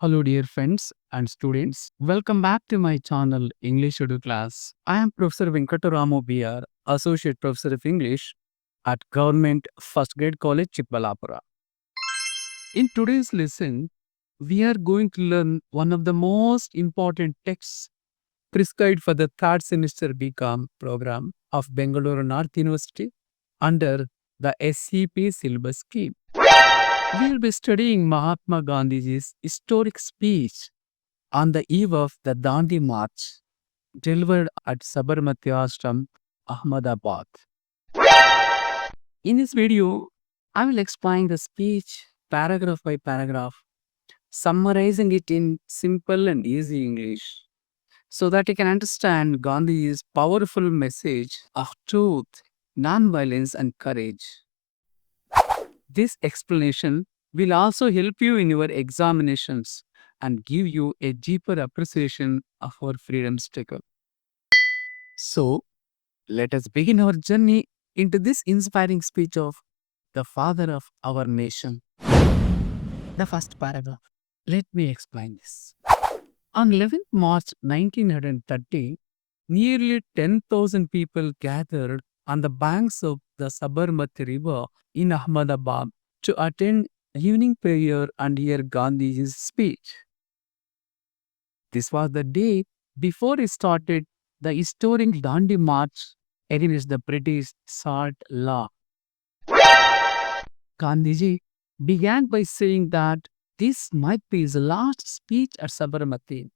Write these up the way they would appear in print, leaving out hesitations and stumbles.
Hello, dear friends and students. Welcome back to my channel, EnglishEduClaz. I am Professor Venkataramo BR, Associate Professor of English at Government First Grade College, Chikbalapura. In today's lesson, we are going to learn one of the most important texts prescribed for the third semester BCom program of Bengaluru North University under the SCP syllabus scheme. We will be studying Mahatma Gandhiji's historic speech on the eve of the Dandi March, delivered at Sabarmati Ashram, Ahmedabad. In this video, I will explain the speech paragraph by paragraph, summarizing it in simple and easy English so that you can understand Gandhi's powerful message of truth, non-violence, and courage. This explanation will also help you in your examinations and give you a deeper appreciation of our freedom struggle. So, let us begin our journey into this inspiring speech of the father of our nation. The first paragraph. Let me explain this. On 11th March 1930, nearly 10,000 people gathered on the banks of the Sabarmati River in Ahmedabad to attend evening prayer and hear Gandhi's speech. This was the day before he started the historic Dandi March against the British salt law. Gandhiji began by saying that this might be his last speech at Sabarmati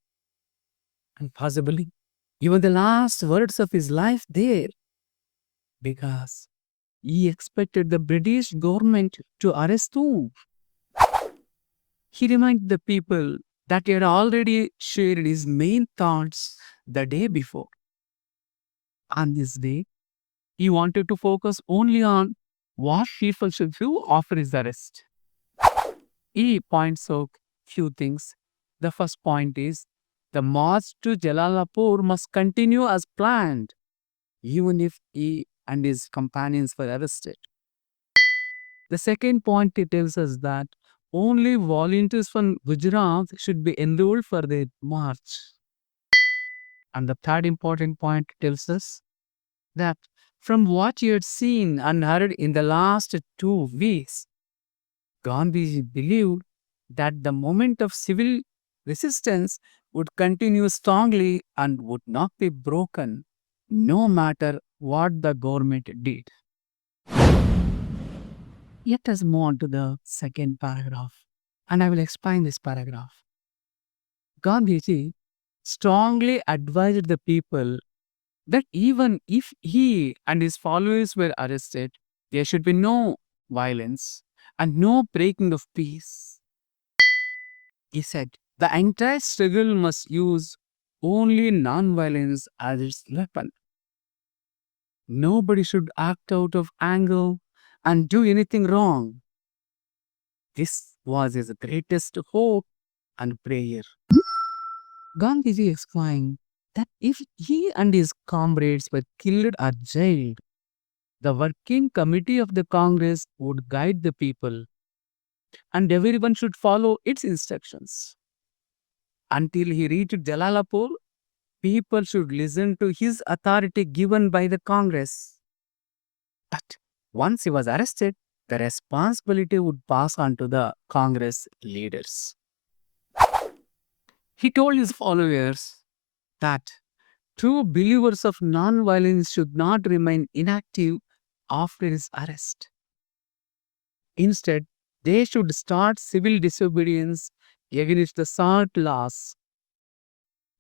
and possibly even the last words of his life there because he expected the British government to arrest him. He reminded the people that he had already shared his main thoughts the day before. On this day, he wanted to focus only on what people should do after his arrest. He points out few things. The first point is the march to Jalalapur must continue as planned, even if he and his companions were arrested. The second point it tells us that only volunteers from Gujarat should be enrolled for the march. And the third important point tells us that from what you had seen and heard in the last 2 weeks, Gandhiji believed that the movement of civil resistance would continue strongly and would not be broken, no matter what the government did. Let us move on to the second paragraph, and I will explain this paragraph. Gandhiji strongly advised the people that even if he and his followers were arrested, there should be no violence and no breaking of peace. He said the entire struggle must use only non-violence as its weapon. Nobody should act out of anger and do anything wrong. This was his greatest hope and prayer. Gandhiji explained that if he and his comrades were killed or jailed, the working committee of the Congress would guide the people and everyone should follow its instructions. Until he reached Jalalapur, people should listen to his authority given by the Congress. But once he was arrested, the responsibility would pass on to the Congress leaders. He told his followers that true believers of non-violence should not remain inactive after his arrest. Instead, they should start civil disobedience against the salt laws.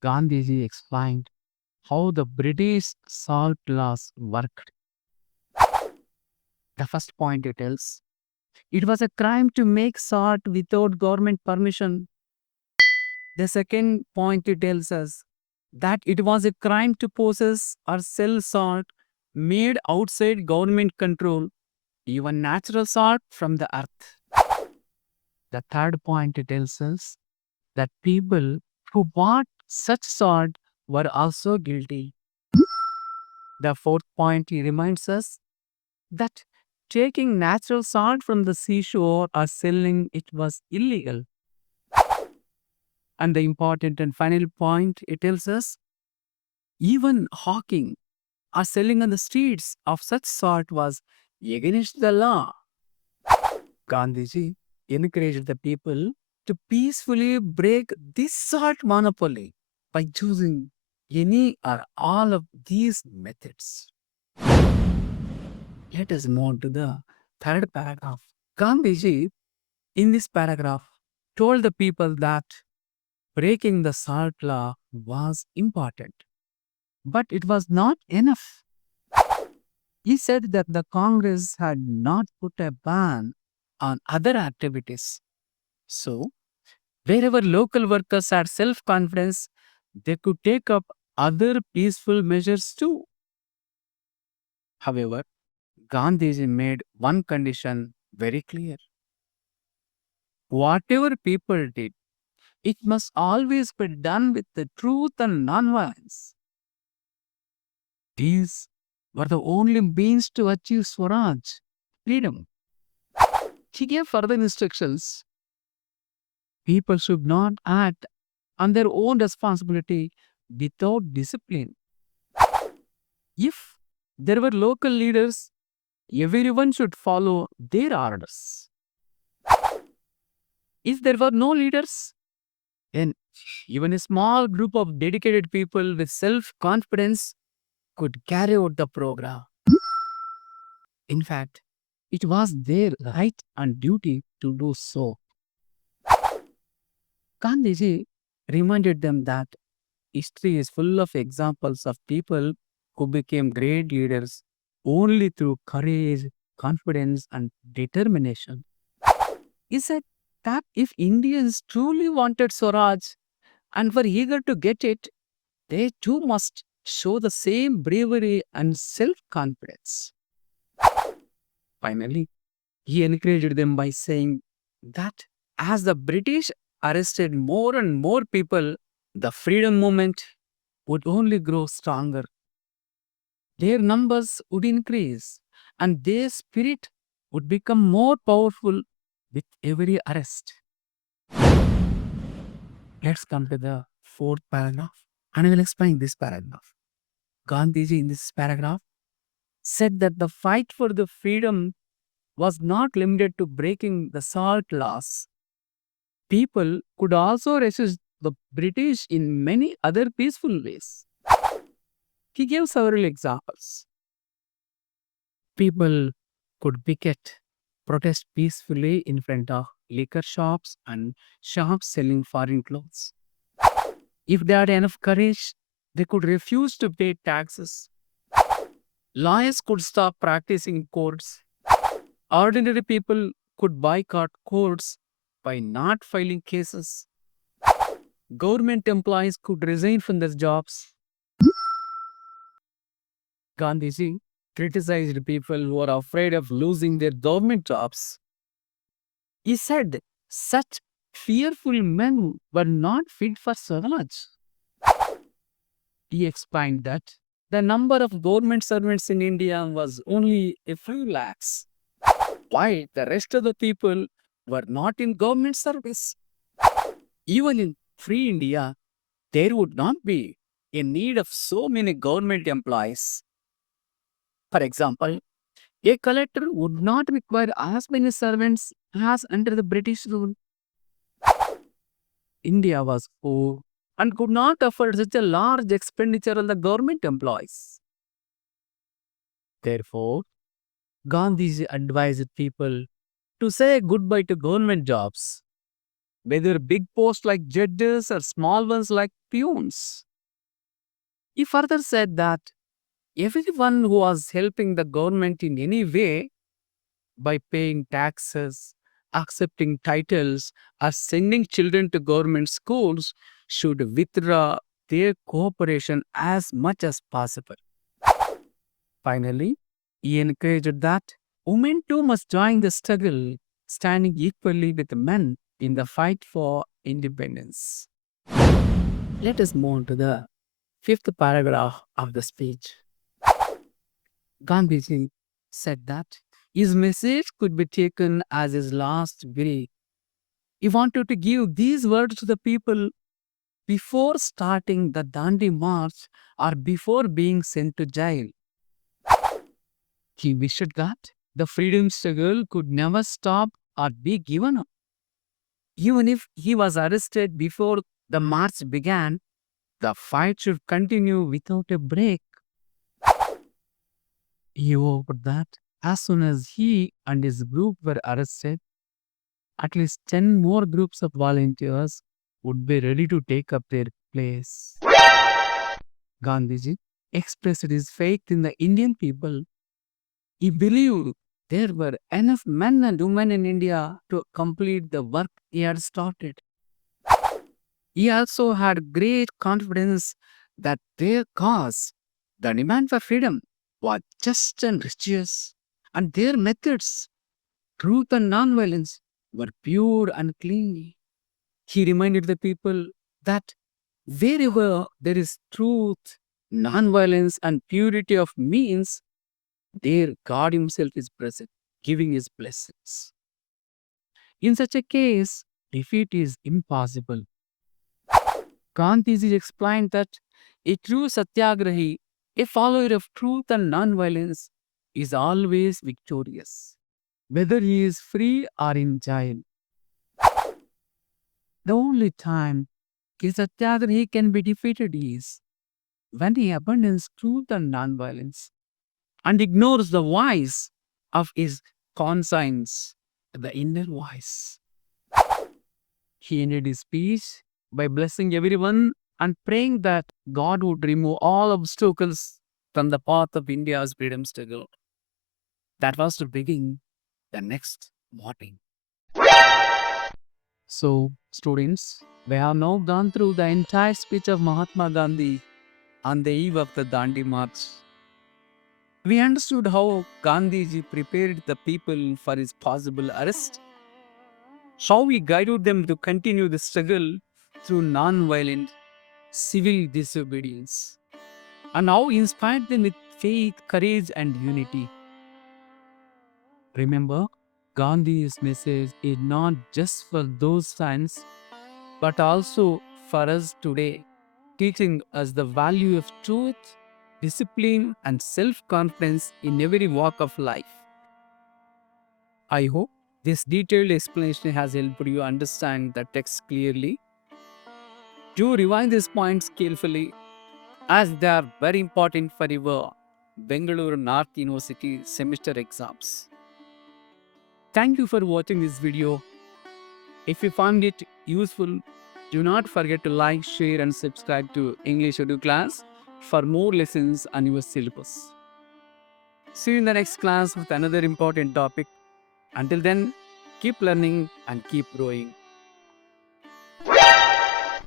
Gandhiji explained how the British salt laws worked. The first point it tells it was a crime to make salt without government permission. The second point it tells us that it was a crime to possess or sell salt made outside government control, even natural salt from the earth. The third point it tells us that people who bought such salt were also guilty. The fourth point he reminds us that taking natural salt from the seashore or selling it was illegal. And the important and final point it tells us even hawking or selling on the streets of such sort was against the law. Gandhiji encouraged the people to peacefully break this sort monopoly by choosing any or all of these methods. Let us move on to the third paragraph. Gandhiji, in this paragraph, told the people that breaking the salt law was important, but it was not enough. He said that the Congress had not put a ban on other activities. So, wherever local workers had self confidence, they could take up other peaceful measures too. However, Gandhiji made one condition very clear. Whatever people did, it must always be done with the truth and nonviolence. These were the only means to achieve Swaraj, freedom. He gave further instructions. People should not act on their own responsibility without discipline. If there were local leaders, everyone should follow their orders. If there were no leaders, then even a small group of dedicated people with self confidence could carry out the program. In fact, it was their right and duty to do so. Gandhiji reminded them that history is full of examples of people who became great leaders only through courage, confidence, and determination. He said that if Indians truly wanted Swaraj and were eager to get it, they too must show the same bravery and self confidence. Finally, he encouraged them by saying that as the British arrested more and more people, the freedom movement would only grow stronger. Their numbers would increase and their spirit would become more powerful with every arrest. Let's come to the fourth paragraph and I will explain this paragraph. Gandhiji in this paragraph said that the fight for the freedom was not limited to breaking the salt laws. People could also resist the British in many other peaceful ways. He gave several examples. People could picket, protest peacefully in front of liquor shops and shops selling foreign clothes. If they had enough courage, they could refuse to pay taxes. Lawyers could stop practicing in courts. Ordinary people could boycott courts by not filing cases. Government employees could resign from their jobs. Gandhiji criticized people who are afraid of losing their government jobs. He said such fearful men were not fit for Swaraj. He explained that the number of government servants in India was only a few lakhs, while the rest of the people were not in government service. Even in free India, there would not be a need of so many government employees. For example, a collector would not require as many servants as under the British rule. India was poor and could not afford such a large expenditure on the government employees. Therefore, Gandhiji advised people to say goodbye to government jobs, whether big posts like judges or small ones like peons. He further said that everyone who was helping the government in any way by paying taxes, accepting titles, or sending children to government schools should withdraw their cooperation as much as possible. Finally, he encouraged that women too must join the struggle, standing equally with men in the fight for independence. Let us move on to the fifth paragraph of the speech. Gandhiji said that his message could be taken as his last breath. He wanted to give these words to the people before starting the Dandi March or before being sent to jail. He wished that the freedom struggle could never stop or be given up. Even if he was arrested before the march began, the fight should continue without a break. He hoped that as soon as he and his group were arrested, at least 10 more groups of volunteers would be ready to take up their place. Gandhiji expressed his faith in the Indian people. He believed there were enough men and women in India to complete the work he had started. He also had great confidence that their cause, the demand for freedom, was just and righteous, and their methods, truth and nonviolence, were pure and clean. He reminded the people that wherever there is truth, nonviolence, and purity of means, there God Himself is present, giving His blessings. In such a case, defeat is impossible. Gandhiji explained that a true Satyagrahi, a follower of truth and nonviolence, is always victorious, whether he is free or in jail. The only time a Satyagrahi can be defeated is when he abandons truth and nonviolence and ignores the voice of his conscience, the inner voice. He ended his speech by blessing everyone and praying that God would remove all obstacles from the path of India's freedom struggle. That was to begin the next morning. So, students, we have now gone through the entire speech of Mahatma Gandhi on the eve of the Dandi March. We understood how Gandhiji prepared the people for his possible arrest, how he guided them to continue the struggle through non-violent civil disobedience, and how he inspired them with faith, courage, and unity. Remember, Gandhi's message is not just for those times, but also for us today, teaching us the value of truth, discipline, and self-confidence in every walk of life. I hope this detailed explanation has helped you understand the text clearly. Do revise these points carefully as they are very important for your Bengaluru North University semester exams. Thank you for watching this video. If you found it useful, do not forget to like, share and subscribe to EnglishEduClaz for more lessons on your syllabus. See you in the next class with another important topic. Until then, keep learning and keep growing.